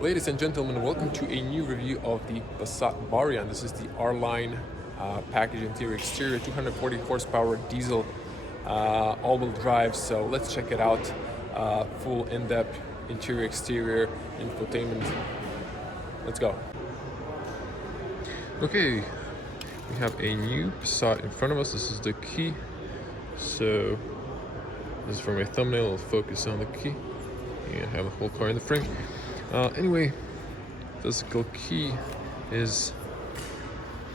Ladies and gentlemen, welcome to a new review of the Passat Variant. This is the R-Line package interior exterior, 240 horsepower diesel all-wheel drive. So let's check it out. Full in-depth interior exterior infotainment. Let's go. Okay, we have a new Passat in front of us. This is the key. So this is for my thumbnail. I'll focus on the key and have the whole car in the frame. Anyway, physical key is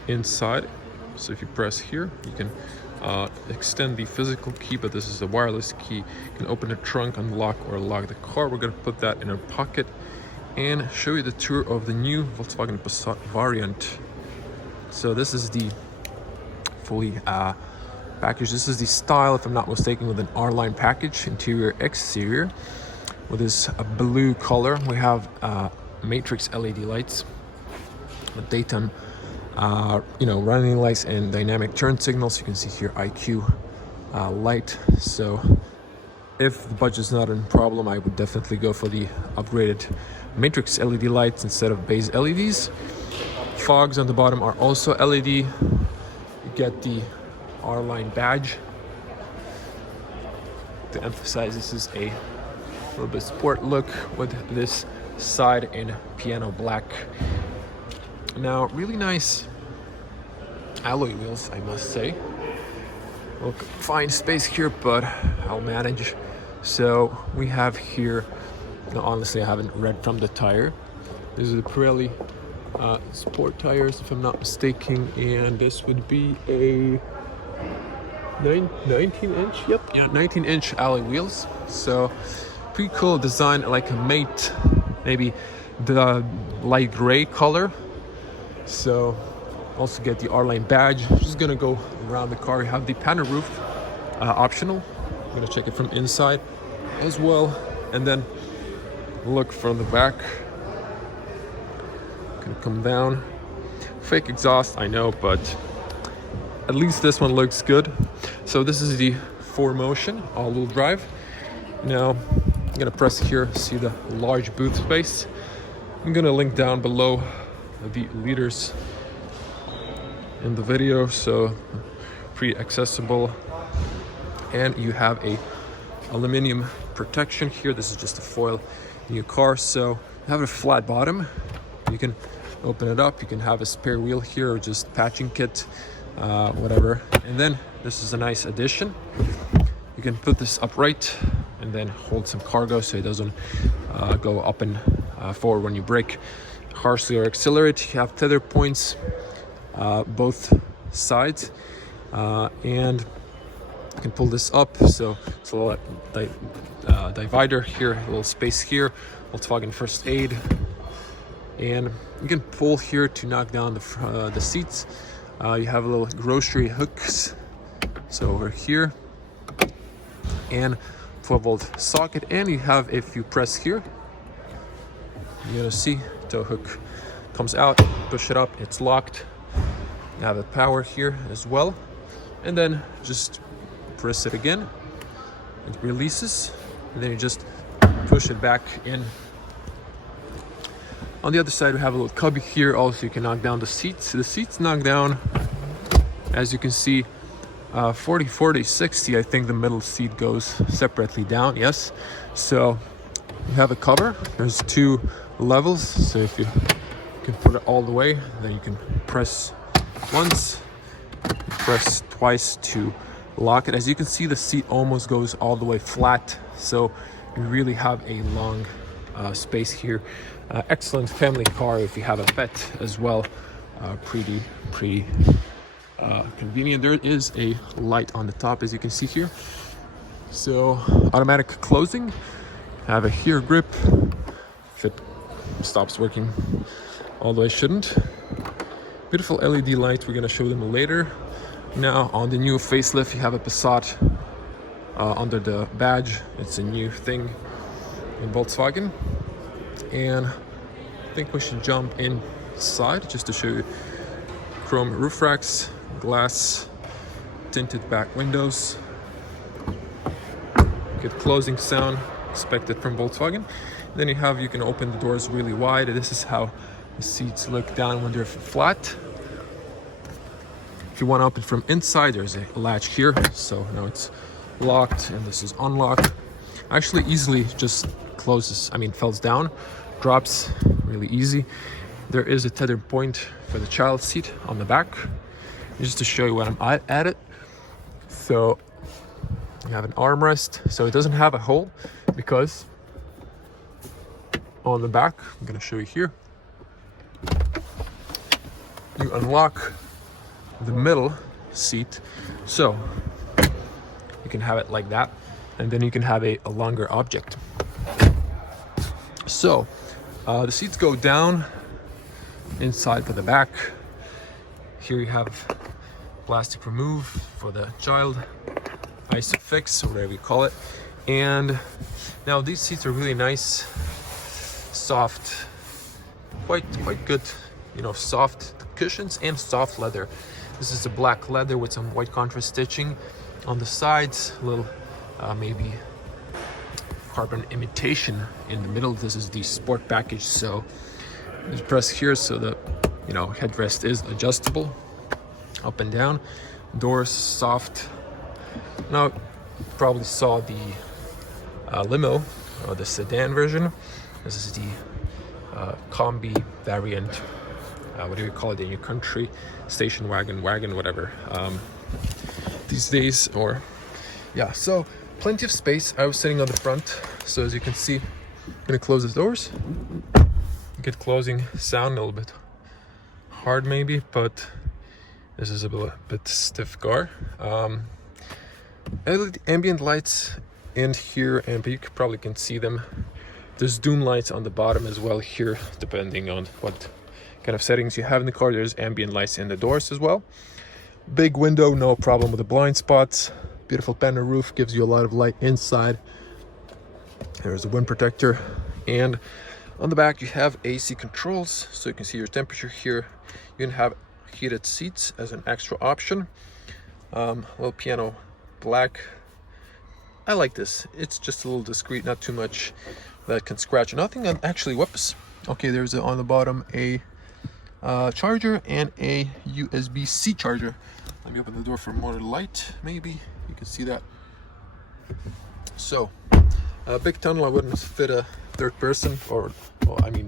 inside, so if you press here you can extend the physical key, but this is a wireless key. You can open the trunk, unlock or lock the car. We're going to put that in our pocket and show you the tour of the new Volkswagen Passat Variant. So this is the fully package. This is the style, if I'm not mistaken, with an R-Line package, interior exterior, with this blue color. We have matrix LED lights, daytime running lights, and dynamic turn signals. You can see here IQ light. So if the budget's not a problem, I would definitely go for the upgraded matrix LED lights instead of base LEDs. Fogs on the bottom are also LED. You get the R-Line badge to emphasize this is a little bit sport look with this side in piano black. Now, really nice alloy wheels, I must say. We'll find space here, but I'll manage. So we have here, now honestly I haven't read from the tire. These are the Pirelli sport tires, if I'm not mistaken, and this would be a 19-inch, yep, yeah, 19-inch alloy wheels. So pretty cool design, like a mate, maybe the light gray color. So also get the R-Line badge. Just gonna go around the car. You have the panel roof, optional. I'm gonna check it from inside as well, and then look from the back. Gonna come down. Fake exhaust, I know, but at least this one looks good. So this is the 4Motion all-wheel drive. Now I'm gonna press here, see the large boot space. I'm gonna link down below the liters in the video, so pretty accessible. And you have a aluminum protection here. This is just a foil in your car. So you have a flat bottom. You can open it up. You can have a spare wheel here or just patching kit, whatever. And then this is a nice addition. You can put this upright and then hold some cargo so it doesn't go up and forward when you brake harshly or accelerate. You have tether points both sides, and you can pull this up, so it's a little divider here, a little space here, Volkswagen first aid, and you can pull here to knock down the seats. You have a little grocery hooks, so over here, and 12-volt socket, and you have, if you press here, you're gonna see tow hook comes out. Push it up, it's locked. You have the power here as well, and then just press it again, it releases, and then you just push it back in. On the other side we have a little cubby here. Also, you can knock down the seats. The seats knock down, as you can see, 40, 40, 60. I think the middle seat goes separately down, yes. So you have a cover. There's two levels, so if you can put it all the way, then you can press once, press twice to lock it. As you can see, the seat almost goes all the way flat, so you really have a long space here. Excellent family car if you have a pet as well. Pretty convenient. There is a light on the top, as you can see here. So automatic closing. Have a here grip. If it stops working all the way, shouldn't. Beautiful LED lights. We're gonna show them later. Now on the new facelift, you have a Passat under the badge. It's a new thing in Volkswagen, and I think we should jump inside just to show you chrome roof racks, glass, tinted back windows, good closing sound. expected from Volkswagen. Then you can open the doors really wide. This is how the seats look down when they're flat. If you want to open from inside, there's a latch here. So now it's locked and this is unlocked. Actually easily just closes, falls down, drops really easy. There is a tether point for the child seat on the back. Just to show you what I'm at it. So you have an armrest. So it doesn't have a hole because on the back, I'm gonna show you here, you unlock the middle seat. So you can have it like that, and then you can have a longer object. So the seats go down inside for the back. Here you have plastic remove for the child, isofix, or whatever you call it. And now these seats are really nice, soft, quite good, soft cushions and soft leather. This is a black leather with some white contrast stitching on the sides, a little maybe carbon imitation in the middle. This is the sport package, so you press here so the headrest is adjustable up and down. Doors soft. Now you probably saw the limo or the sedan version. This is the combi variant, what do you call it in your country, station wagon, whatever these days. Or so plenty of space. I was sitting on the front, so as you can see, I'm gonna close the doors. Get closing sound a little bit hard maybe, but this is a bit stiff car. LED ambient lights in here, but you probably can see them. There's dune lights on the bottom as well here, depending on what kind of settings you have in the car. There's ambient lights in the doors as well. Big window, no problem with the blind spots. Beautiful panel roof, gives you a lot of light inside. There's a wind protector, and on the back you have AC controls, so you can see your temperature here. You can have heated seats as an extra option. Little piano black. I like this. It's just a little discreet, not too much that can scratch. Nothing that actually whips. Okay, there's on the bottom a charger and a USB-C charger. Let me open the door for more light. Maybe you can see that. So a big tunnel. I wouldn't fit a third person, or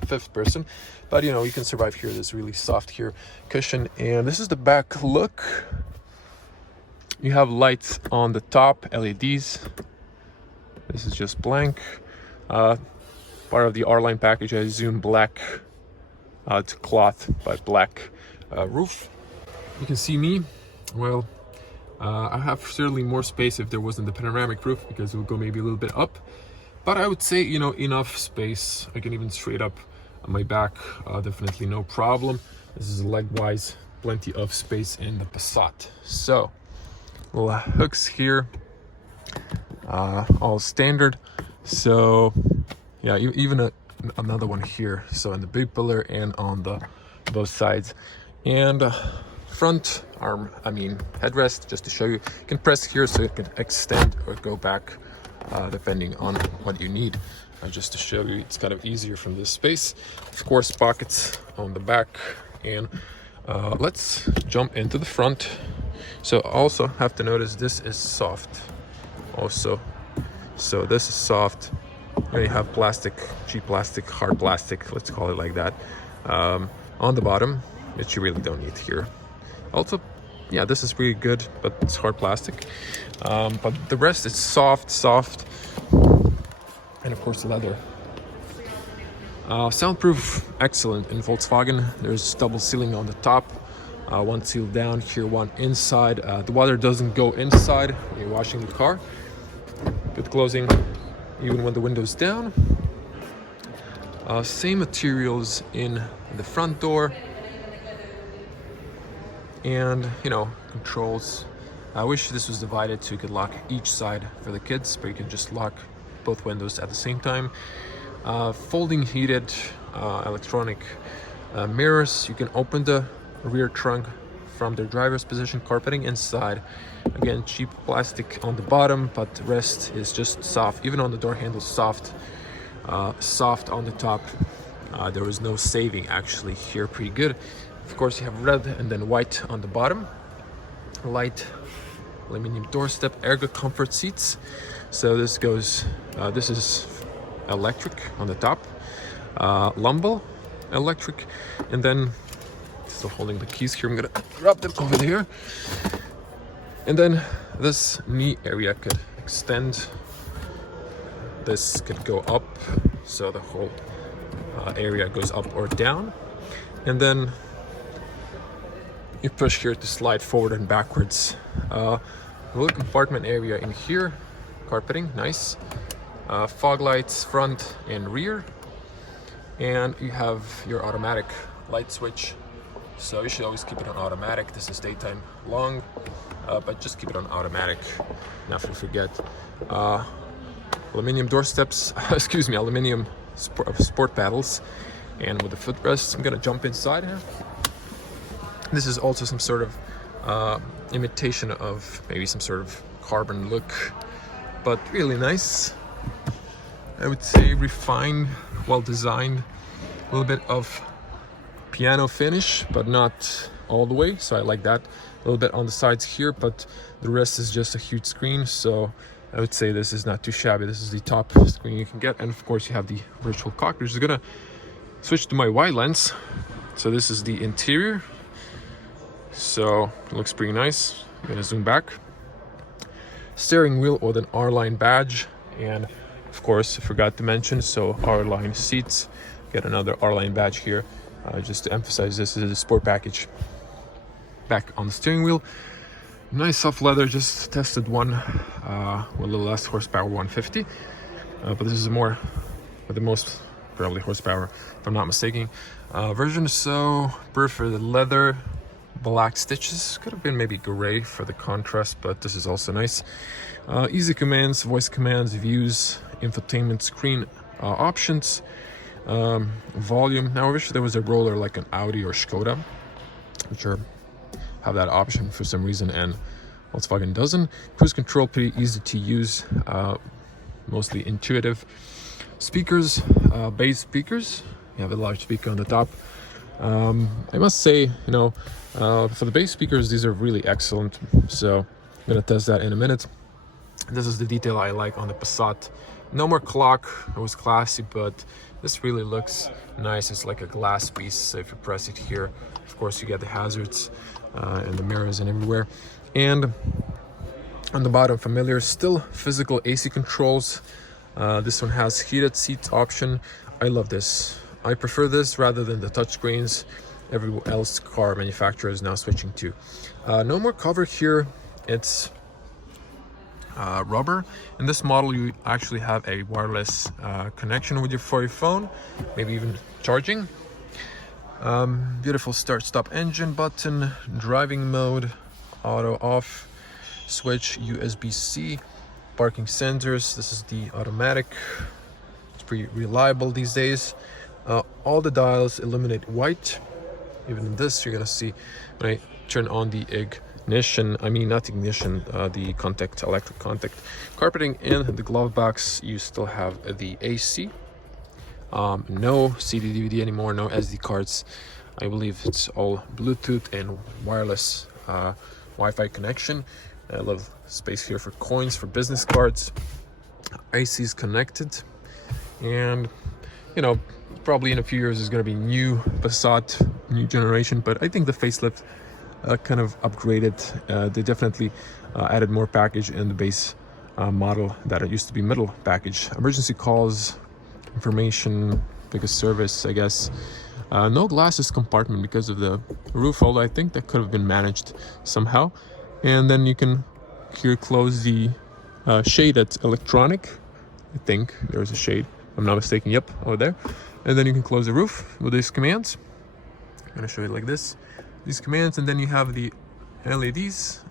fifth person, but you can survive here. There's really soft here cushion, and this is the back look. You have lights on the top, LEDs. This is just blank. Part of the R-Line package, I assume black. It's cloth, but black roof. You can see me. Well, I have certainly more space if there wasn't the panoramic roof, because it would go maybe a little bit up. But I would say, enough space. I can even straight up on my back, definitely no problem. This is leg-wise, plenty of space in the Passat. So, little hooks here, all standard. So, even another one here. So, on the big pillar and on both sides. And front arm, headrest, just to show you. You can press here so it can extend or go back, depending on what you need. Just to show you, it's kind of easier from this space. Of course, pockets on the back. And let's jump into the front. So also have to notice this is soft also. So this is soft. You have plastic, cheap plastic, hard plastic, let's call it like that, on the bottom, which you really don't need here. Also, this is really good, but it's hard plastic. But the rest is soft, and of course leather. Soundproof, excellent in Volkswagen. There's double sealing on the top, one seal down here, one inside. The water doesn't go inside when you're washing the car. Good closing, even when the window's down. Same materials in the front door, and controls. I wish this was divided so you could lock each side for the kids, but you can just lock both windows at the same time. Folding heated electronic mirrors. You can open the rear trunk from the driver's position, carpeting inside, Again, cheap plastic on the bottom, but the rest is just soft. Even on the door handle, soft on the top. There was no saving actually here, pretty good. Of course, you have red and then white on the bottom. Light aluminum doorstep, ergo comfort seats. So this goes, this is electric on the top, lumbar electric, and then still holding the keys here. I'm gonna drop them over there. And then this knee area could extend. This could go up, so the whole area goes up or down. And then you push here to slide forward and backwards. Little compartment area in here, carpeting, nice. Fog lights front and rear. And you have your automatic light switch. So you should always keep it on automatic. This is daytime long, but just keep it on automatic. Now if you forget. Aluminum door steps, excuse me, aluminum sport paddles. And with the footrest, I'm gonna jump inside here. This is also some sort of imitation of maybe some sort of carbon look, but really nice. I would say refined, well designed, a little bit of piano finish, but not all the way, so I like that. A little bit on the sides here, but the rest is just a huge screen, so I would say this is not too shabby. This is the top screen you can get, and of course you have the virtual cockpit, which is gonna switch to my wide lens. So this is the interior, so it looks pretty nice. I'm gonna zoom back. Steering wheel with an R-Line badge, and of course I forgot to mention, so R-Line seats. Get another R-Line badge here, just to emphasize this is a sport package. Back on the steering wheel, nice soft leather, just tested one with a little less horsepower, 150, but this is more with the most probably horsepower if I'm not mistaken version. So prefer the leather, black stitches, could have been maybe gray for the contrast, but this is also nice. Easy commands, voice commands, views, infotainment screen options, volume. Now I wish there was a roller like an Audi or Skoda, which have that option for some reason, and Volkswagen doesn't. Cruise control, pretty easy to use, mostly intuitive. Speakers, bass speakers. You have a large speaker on the top. I must say, you know, for the bass speakers, these are really excellent. So I'm gonna test that in a minute. This is the detail I like on the Passat. No more clock. It was classy, but this really looks nice. It's like a glass piece. So if you press it here, of course you get the hazards and the mirrors and everywhere. And on the bottom, familiar, still physical AC controls. This one has heated seats option. I love this. I prefer this rather than the touchscreens everyone else car manufacturer is now switching to. No more cover here. It's rubber. In this model, you actually have a wireless connection with for your phone, maybe even charging. Beautiful start-stop engine button, driving mode, auto off switch, USB-C, parking sensors. This is the automatic. It's pretty reliable these days. All the dials illuminate white. Even in this, you're gonna see when I turn on the ignition, I mean not ignition, the contact, electric contact. Carpeting in the glove box, you still have the AC. No CD DVD anymore, no SD cards. I believe it's all Bluetooth and wireless Wi-Fi connection. A little space here for coins, for business cards. AC is connected, and you know, probably in a few years is going to be new Passat, new generation. But I think the facelift kind of upgraded. They definitely added more package in the base model that it used to be middle package. Emergency calls, information, biggest service, I guess. No glasses compartment because of the roof, although I think that could have been managed somehow. And then you can here close the shade that's electronic. I think there's a shade, if I'm not mistaken. Yep, over there. And then you can close the roof with these commands. I'm gonna show you like this. These commands, and then you have the LEDs,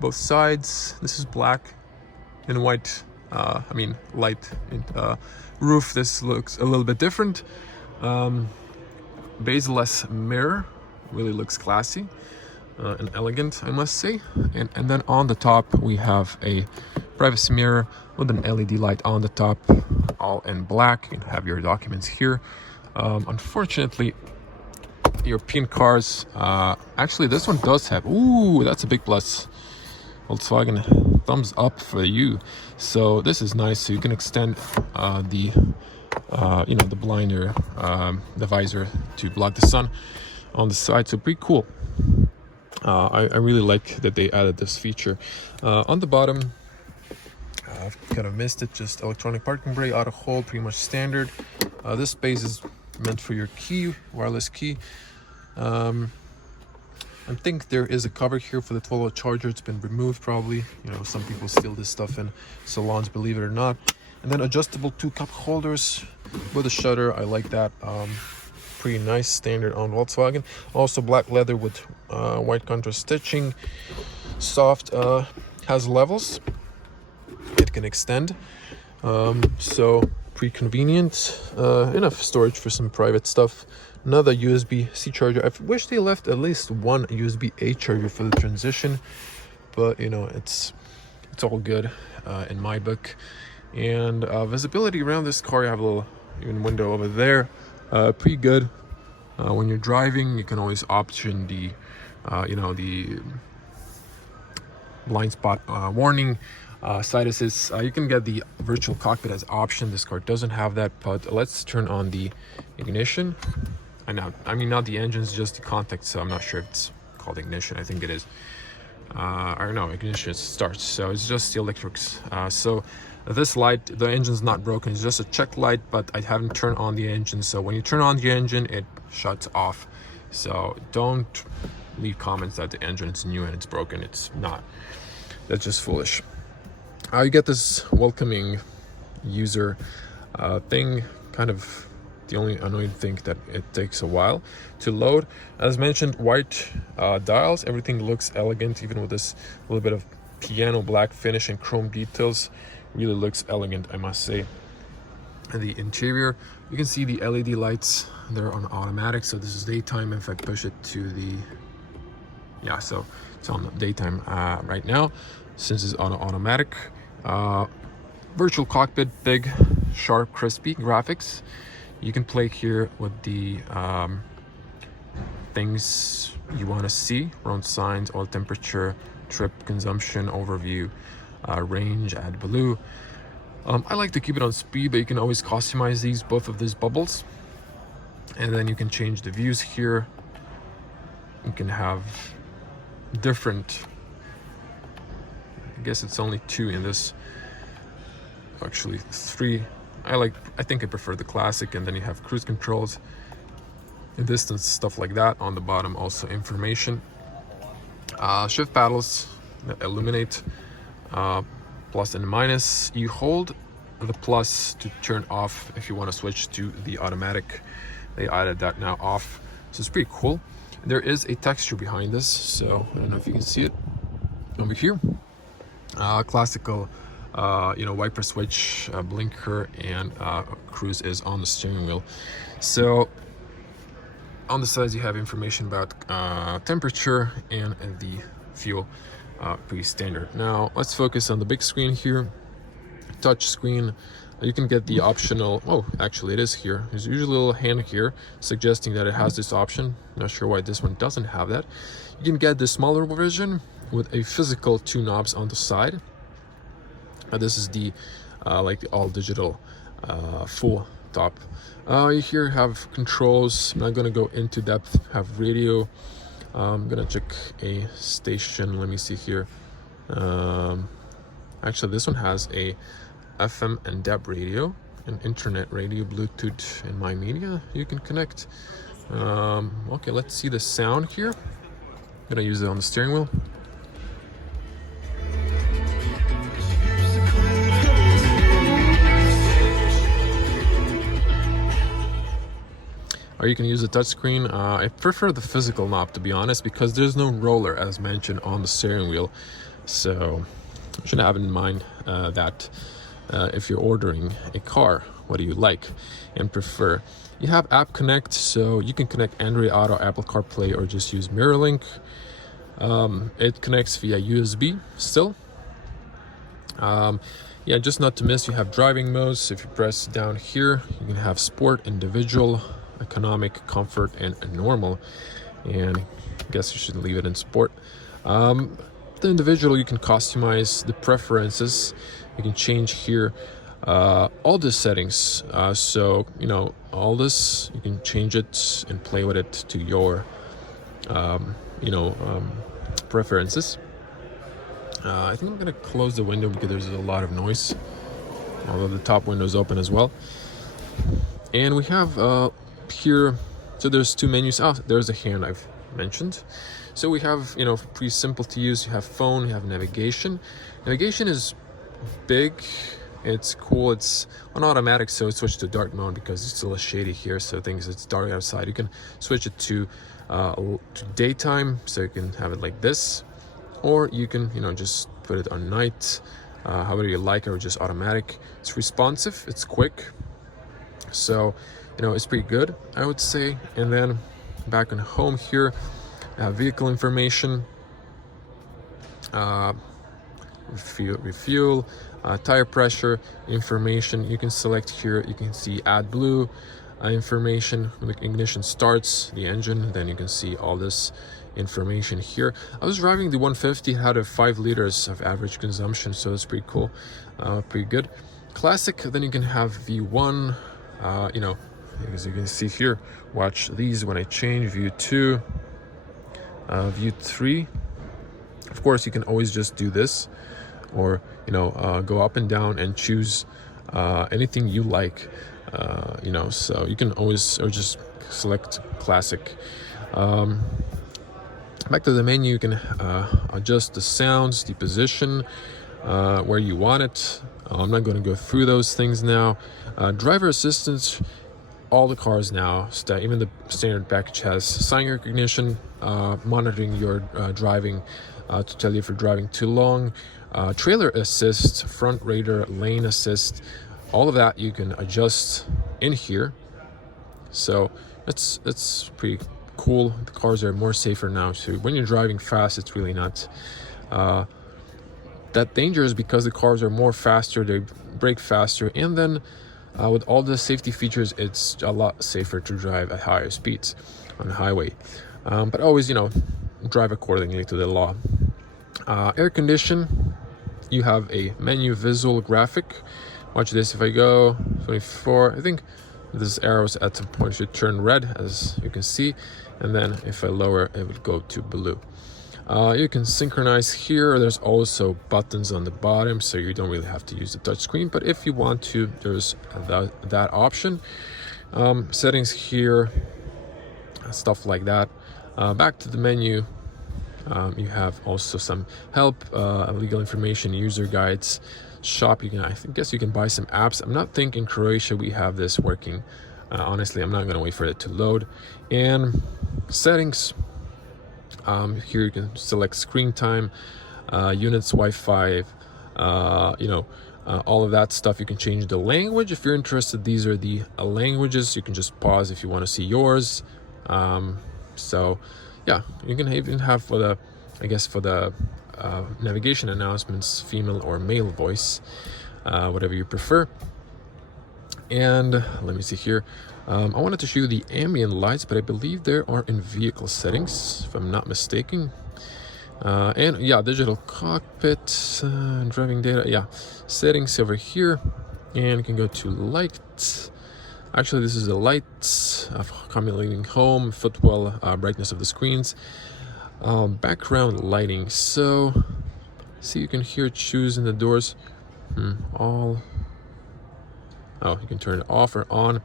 both sides. This is black and white. I mean light roof. This looks a little bit different. Bezel-less mirror, really looks classy. and elegant, I must say. And then on the top we have a privacy mirror with an LED light on the top, all in black. You can have your documents here. Unfortunately, European cars, actually this one does have, ooh, that's a big plus. Volkswagen, thumbs up for you. So this is nice. So you can extend the the blinder, the visor, to block the sun on the side. So pretty cool. I really like that they added this feature. On the bottom, I've kind of missed it, just electronic parking brake, auto hold, pretty much standard. This space is meant for your key, wireless key. I think there is a cover here for the 12-volt charger. It's been removed probably. You know, some people steal this stuff in salons, believe it or not. And then adjustable 2 cup holders with a shutter. I like that. Pretty nice, standard on Volkswagen. Also black leather with white contrast stitching. Soft, has levels. It can extend. So pretty convenient. Enough storage for some private stuff. Another USB-C charger. I wish they left at least one USB-A charger for the transition, but you know, it's all good in my book. And visibility around this car, you have a little even window over there. Pretty good. When you're driving, you can always option the the blind spot warning, side assist. You can get the virtual cockpit as option. This car doesn't have that, but let's turn on the ignition. I mean, not the engines, just the contact. So I'm not sure if it's called ignition. I think it is. Or no, ignition starts. So it's just the electrics. So this light, the engine's not broken. It's just a check light, but I haven't turned on the engine. So when you turn on the engine, it shuts off. So don't leave comments that the engine is new and it's broken. It's not. That's just foolish. You get this welcoming user thing. Kind of the only annoying thing that it takes a while to load. As mentioned, white dials. Everything looks elegant, even with this little bit of piano black finish and chrome details. Really looks elegant, I must say. And the interior, you can see the LED lights. They're on automatic, so this is daytime. If I push it to the, yeah, so it's on the daytime right now, since it's on automatic. Virtual cockpit, big, sharp, crispy graphics. You can play here with the things you want to see: road signs, oil temperature, trip consumption, overview, range, add blue. I like to keep it on speed, but you can always customize both of these bubbles. And then you can change the views here. You can have different, I guess it's only 2 in this, actually 3. I think I prefer the classic. And then you have cruise controls, distance, stuff like that. On the bottom also information. Shift paddles that illuminate, plus and minus. You hold the plus to turn off if you want to switch to the automatic. They added that now off, so it's pretty cool. There is a texture behind this, so I don't know if you can see it over here. Classical wiper switch, blinker, and cruise is on the steering wheel. So on the sides you have information about temperature and the fuel, pretty standard. Now let's focus on the big screen here. Touch screen. You can get the optional, oh, actually it is here. There's usually a little hand here suggesting that it has this option. Not sure why this one doesn't have that. You can get the smaller version with a physical 2 knobs on the side. This is the like the all digital full top. You here have controls. I'm not gonna go into depth. Have radio. I'm gonna check a station. Let me see here. Actually, this one has a FM and DAB radio, an internet radio, Bluetooth, and My Media you can connect. Okay, let's see the sound here. I'm gonna use it on the steering wheel. Or you can use the touchscreen. I prefer the physical knob, to be honest, because there's no roller as mentioned on the steering wheel. So you should have in mind that if you're ordering a car, what do you like and prefer? You have App Connect, so you can connect Android Auto, Apple CarPlay, or just use MirrorLink. It connects via USB still. Yeah, just not to miss, you have driving modes. If you press down here, you can have sport, individual, economic, comfort, and normal. And I guess you should leave it in sport. The individual, you can customize the preferences. You can change here all the settings. So, you know, all this, you can change it and play with it to your, preferences. I think I'm gonna close the window because there's a lot of noise, although the top window is open as well. And we have here, so there's two menus. There's a hand I've mentioned. So we have, you know, pretty simple to use. You have phone, you have navigation. Navigation is big, it's cool, it's on automatic, so it's switched to dark mode because it's still shady here, so things it's dark outside. You can switch it to daytime, so you can have it like this, or you can, you know, just put it on night, however you like, or just automatic. It's responsive, it's quick, so, you know, it's pretty good, I would say. And then back on home here, vehicle information, refuel, tire pressure information. You can select here, you can see add blue information when the ignition starts, the engine, then you can see all this information here. I was driving the 150, had a 5 liters of average consumption, so it's pretty cool, pretty good. Classic, then you can have V1, you know, as you can see here, watch these when I change view 2, view 3. Of course, you can always just do this, or, you know, go up and down and choose anything you like, you know, so you can always, or just select classic. Back to the menu, you can adjust the sounds, the position, where you want it. I'm not going to go through those things now. Driver assistance, all the cars now, even the standard package has sign recognition, monitoring your driving to tell you if you're driving too long, trailer assist, front radar, lane assist, all of that you can adjust in here. So it's pretty cool. The cars are more safer now too. When you're driving fast, it's really not that dangerous because the cars are more faster, they brake faster, and then with all the safety features, it's a lot safer to drive at higher speeds on the highway. But always, you know, drive accordingly to the law. Air condition, you have a menu visual graphic. Watch this. If I go 24, I think this arrows at some point should turn red, as you can see, and then if I lower, it would go to blue. You can synchronize here. There's also buttons on the bottom, so you don't really have to use the touch screen, but if you want to, there's that option. Settings here, stuff like that. Back to the menu, you have also some help, legal information, user guides, shop. You can, I guess you can buy some apps. I'm not thinking Croatia we have this working. Honestly, I'm not going to wait for it to load. And settings, here you can select screen time, units, Wi-Fi, you know, all of that stuff. You can change the language if you're interested. These are the languages. You can just pause if you want to see yours. So yeah, you can even have for the, I guess for the navigation announcements, female or male voice, whatever you prefer. And let me see here. I wanted to show you the ambient lights, but I believe there are in vehicle settings, if I'm not mistaken. And yeah, digital cockpit, driving data, yeah, settings over here, and you can go to lights. Actually, this is the lights of accommodating home, footwell, brightness of the screens, background lighting. So, see, you can here choose in the doors, all. Oh, you can turn it off or on.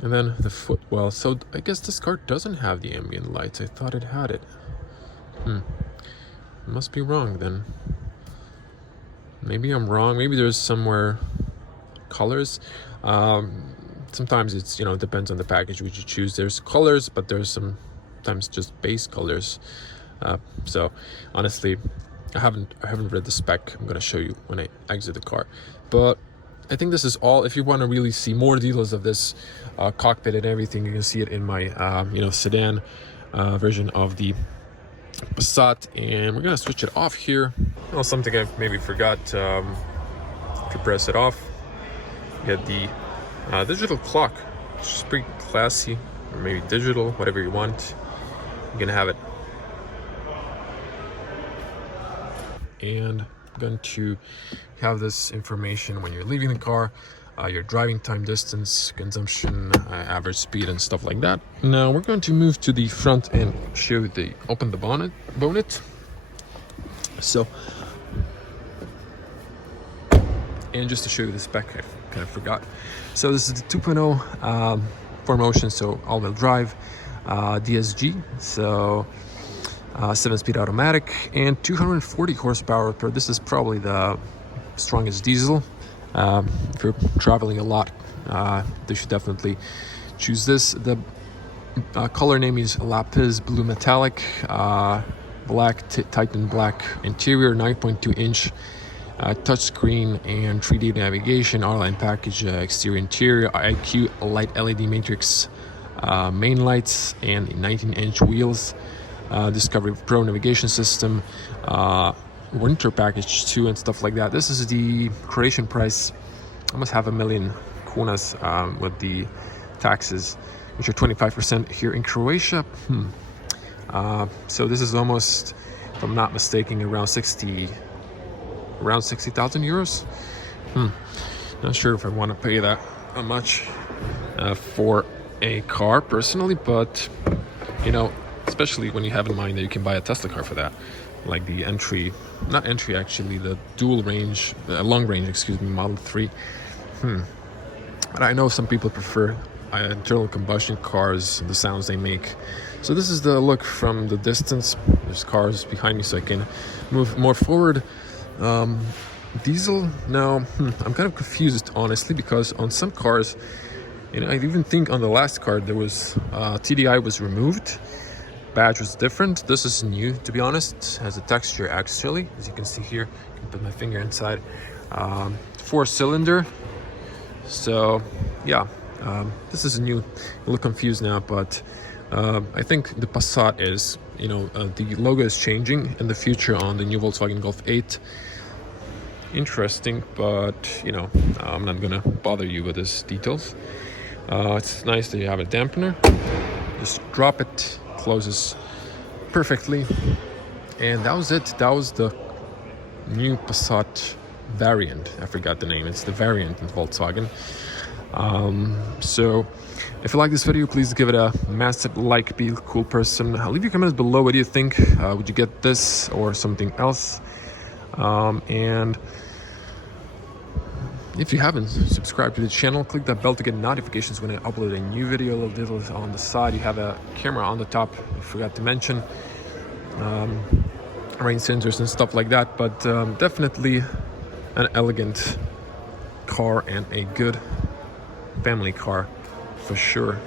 And then the footwell. So I guess this car doesn't have the ambient lights. I thought it had it. Must be wrong then. Maybe I'm wrong. Maybe there's somewhere colors. Sometimes it's, you know, it depends on the package which you choose. There's colors, but there's sometimes just base colors. So honestly, I haven't read the spec. I'm gonna show you when I exit the car. But I think this is all. If you want to really see more details of this cockpit and everything, you can see it in my you know, sedan version of the Passat, and we're gonna switch it off here. Well, something I maybe forgot, to press it off, you get the digital clock, which is pretty classy, or maybe digital, whatever you want. You're gonna have it. And I'm going to have this information when you're leaving the car, your driving time, distance, consumption, average speed, and stuff like that. Now we're going to move to the front and show the open the bonnet. So, and just to show you the spec, I kind of forgot. So this is the 2.0 4Motion, so all-wheel drive, DSG. So 7-speed automatic and 240 horsepower per. This is probably the strongest diesel. If you're traveling a lot, they should definitely choose this. The color name is Lapiz Blue Metallic, black Titan black interior, 9.2-inch touchscreen and 3D navigation, R-Line package, exterior interior, IQ light LED matrix main lights, and 19-inch wheels. Discovery Pro navigation system, winter package too, and stuff like that. This is the Croatian price, almost half a million kunas, with the taxes, which are 25% here in Croatia. So this is almost, if I'm not mistaken, around 60,000 euros. Not sure if I want to pay that much for a car personally, but you know, especially when you have in mind that you can buy a Tesla car for that, like the the dual range, long range, excuse me, Model 3. But I know some people prefer internal combustion cars, the sounds they make. So this is the look from the distance. There's cars behind me, so I can move more forward. Diesel, now, I'm kind of confused, honestly, because on some cars, you know, I even think on the last car there was TDI was removed. Badge was different. This is new, to be honest. Has a texture actually, as you can see here. I can put my finger inside. 4-cylinder. So yeah, this is new. A little confused now, but I think the Passat is, you know, the logo is changing in the future on the new Volkswagen Golf 8. Interesting, but you know, I'm not gonna bother you with these details. It's nice that you have a dampener. Just drop it, closes perfectly, and that was it. That was the new Passat Variant. I forgot the name. It's the Variant in Volkswagen. So if you like this video, please give it a massive like. Be a cool person. Leave your comments below. What do you think? Would you get this or something else? And if you haven't subscribed to the channel, click that bell to get notifications when I upload a new video. A little details on the side. You have a camera on the top, I forgot to mention. Rain sensors and stuff like that. But definitely an elegant car and a good family car for sure.